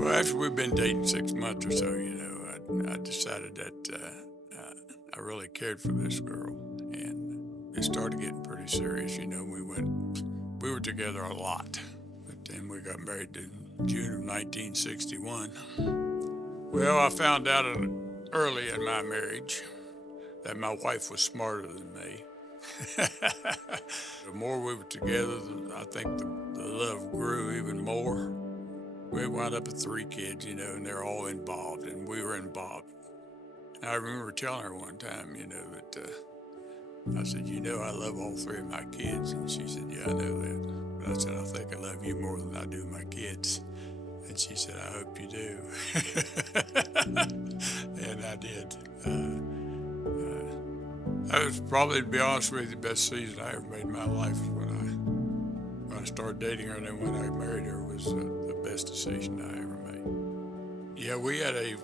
Well, after we've been dating 6 months or so, I decided that I really cared for this girl, and it started getting pretty serious. We were together a lot, but then we got married in June of 1961. Well, I found out early in my marriage that my wife was smarter than me. The more we were together, I think the love grew even more. We wound up with 3 kids, and they're all involved, and we were involved. And I remember telling her one time, that I said, I love all 3 of my kids. And she said, yeah, I know that. But I said, I think I love you more than I do my kids. And she said, I hope you do. And I did. That was probably, to be honest with you, the best season I ever made in my life when I started dating her, and then when I married her was the best decision I ever made. Yeah, we had a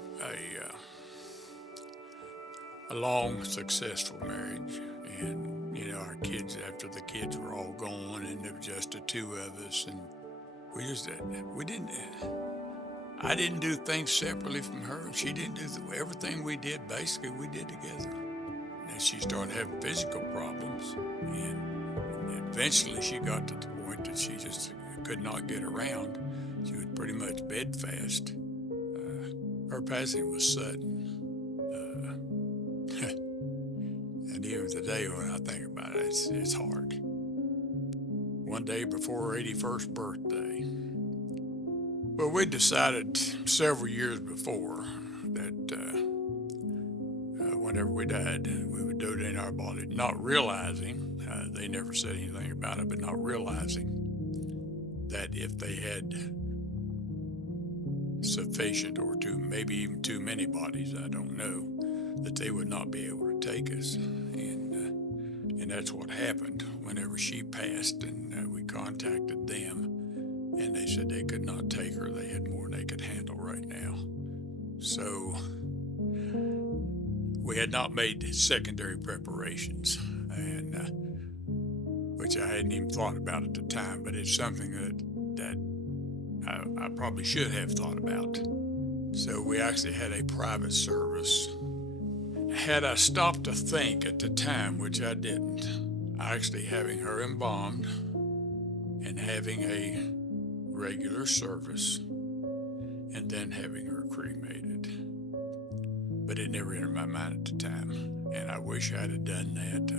long, successful marriage, and our kids. After the kids were all gone, and there was just the 2 of us, and we didn't. I didn't do things separately from her. She didn't do everything we did. Basically, we did together. And she started having physical problems, and eventually she got to the point that she just could not get around. She was pretty much bedfast. Her passing was sudden. And even today, when I think about it, it's hard. One day before her 81st birthday. Well, we decided several years before that whenever we died, we would donate our body, not realizing, they never said anything about it, but not realizing that if they had sufficient or maybe even too many bodies, I don't know, that they would not be able to take us. And that's what happened whenever she passed, and we contacted them, and they said they could not take her. They had more than they could handle right now. So we had not made secondary preparations, and which I hadn't even thought about at the time, but it's something that I probably should have thought about. So we actually had a private service. Had I stopped to think at the time, which I didn't, actually having her embalmed and having a regular service and then having her cremated. But it never entered my mind at the time, and I wish I'd have done that.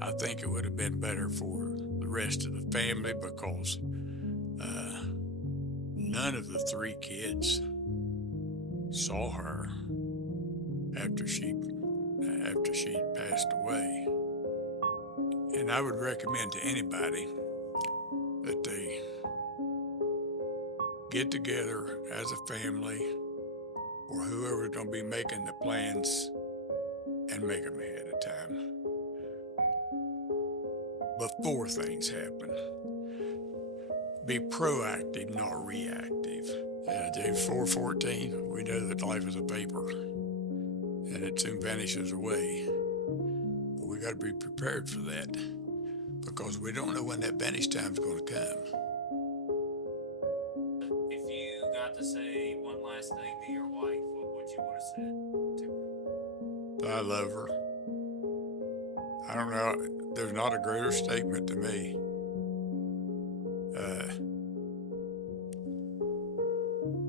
I think it would have been better for the rest of the family, because none of the 3 kids saw her after she passed away. And I would recommend to anybody that they get together as a family, or whoever's going to be making the plans, and make them ahead of time before things happen. Be proactive, not reactive. James 4:14, we know that life is a vapor, and it soon vanishes away. But we got to be prepared for that, because we don't know when that vanish time's going to come. If you got to say one last thing to your wife, what would you want to say to her? I love her. I don't know, there's not a greater statement to me.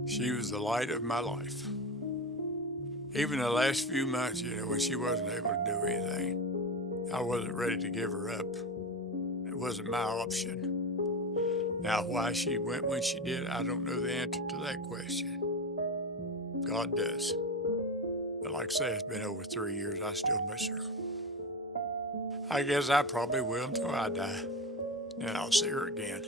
She was the light of my life. Even the last few months, when she wasn't able to do anything, I wasn't ready to give her up. It wasn't my option. Now, why she went when she did, I don't know the answer to that question. God does. But like I say, it's been over 3 years. I still miss her. I guess I probably will until I die. And I'll see her again.